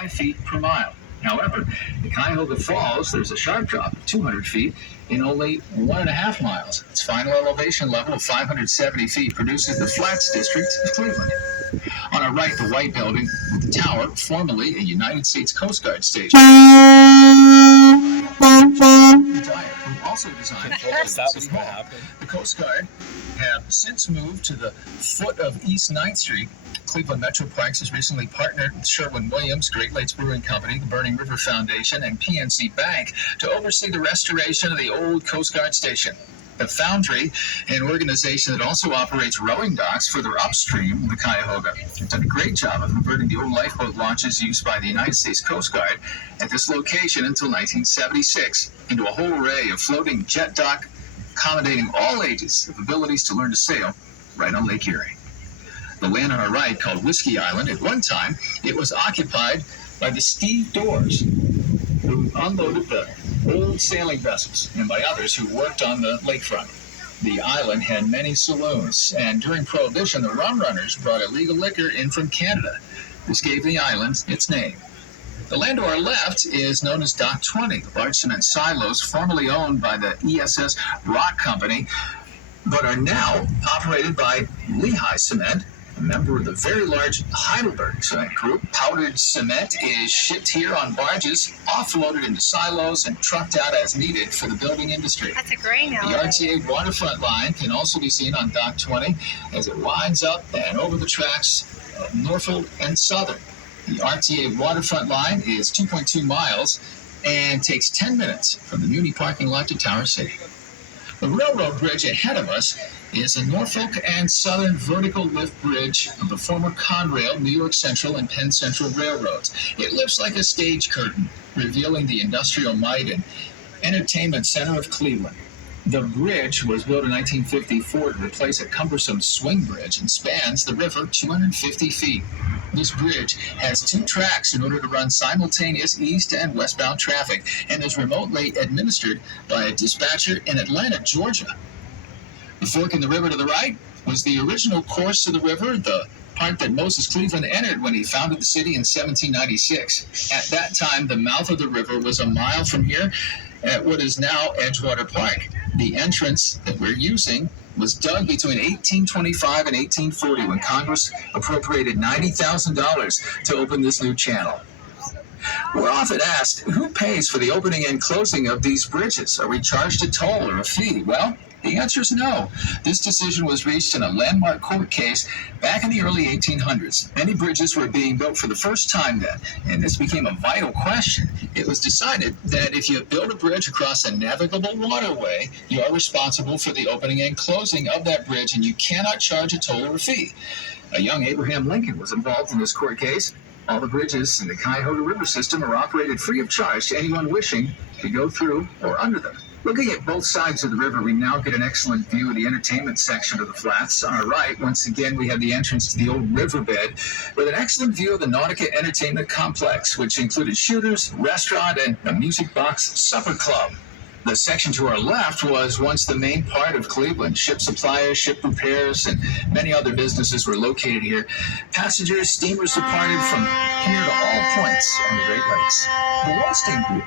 5 feet per mile. However, at Cuyahoga Falls, there's a sharp drop of 200 feet in only 1.5 miles. Its final elevation level of 570 feet produces the Flats District of Cleveland. On our right, the white building with the tower, formerly a United States Coast Guard station. Who also designed City Hall. The Coast Guard have since moved to the foot of East 9th Street. Cleveland Metro Parks has recently partnered with Sherwin-Williams, Great Lakes Brewing Company, the Burning River Foundation, and PNC Bank to oversee the restoration of the old Coast Guard station. The Foundry, an organization that also operates rowing docks further upstream the Cuyahoga, has done a great job of converting the old lifeboat launches used by the United States Coast Guard at this location until 1976 into a whole array of floating jet dock accommodating all ages of abilities to learn to sail right on Lake Erie. The land on our right, called Whiskey Island, at one time it was occupied by the Steve Doors, who unloaded the old sailing vessels, and by others who worked on the lakefront. The island had many saloons, and during Prohibition, the rum runners brought illegal liquor in from Canada. This gave the island its name. The land to our left is known as Dock 20, the large cement silos formerly owned by the ESS Rock Company, but are now operated by Lehigh Cement, a member of the very large Heidelberg Cement Group. Powdered cement is shipped here on barges, offloaded into silos, and trucked out as needed for the building industry. That's a grain The RTA waterfront line can also be seen on Dock 20 as it winds up and over the tracks of Norfolk and Southern. The RTA waterfront line is 2.2 miles and takes 10 minutes from the Muni parking lot to Tower City. The railroad bridge ahead of us is a Norfolk and Southern vertical lift bridge of the former Conrail, New York Central, and Penn Central railroads. It lifts like a stage curtain, revealing the industrial might and entertainment center of Cleveland. The bridge was built in 1954 to replace a cumbersome swing bridge and spans the river 250 feet. This bridge has 2 tracks in order to run simultaneous east and westbound traffic and is remotely administered by a dispatcher in Atlanta, Georgia. The fork in the river to the right was the original course of the river, the part that Moses Cleveland entered when he founded the city in 1796. At that time, the mouth of the river was a mile from here at what is now Edgewater Park. The entrance that we're using was dug between 1825 and 1840 when Congress appropriated $90,000 to open this new channel. We're often asked, who pays for the opening and closing of these bridges? Are we charged a toll or a fee? Well, the answer is no. This decision was reached in a landmark court case back in the early 1800s. Many bridges were being built for the first time then, and this became a vital question. It was decided that if you build a bridge across a navigable waterway, you are responsible for the opening and closing of that bridge, and you cannot charge a toll or a fee. A young Abraham Lincoln was involved in this court case. All the bridges in the Cuyahoga River system are operated free of charge to anyone wishing to go through or under them. Looking at both sides of the river, we now get an excellent view of the entertainment section of the flats. On our right, once again, we have the entrance to the old riverbed with an excellent view of the Nautica Entertainment Complex, which included shooters, restaurant, and a music box supper club. The section to our left was once the main part of Cleveland. Ship suppliers, ship repairs, and many other businesses were located here. Passengers, steamers departed from here to all points on the Great Lakes. The roasting group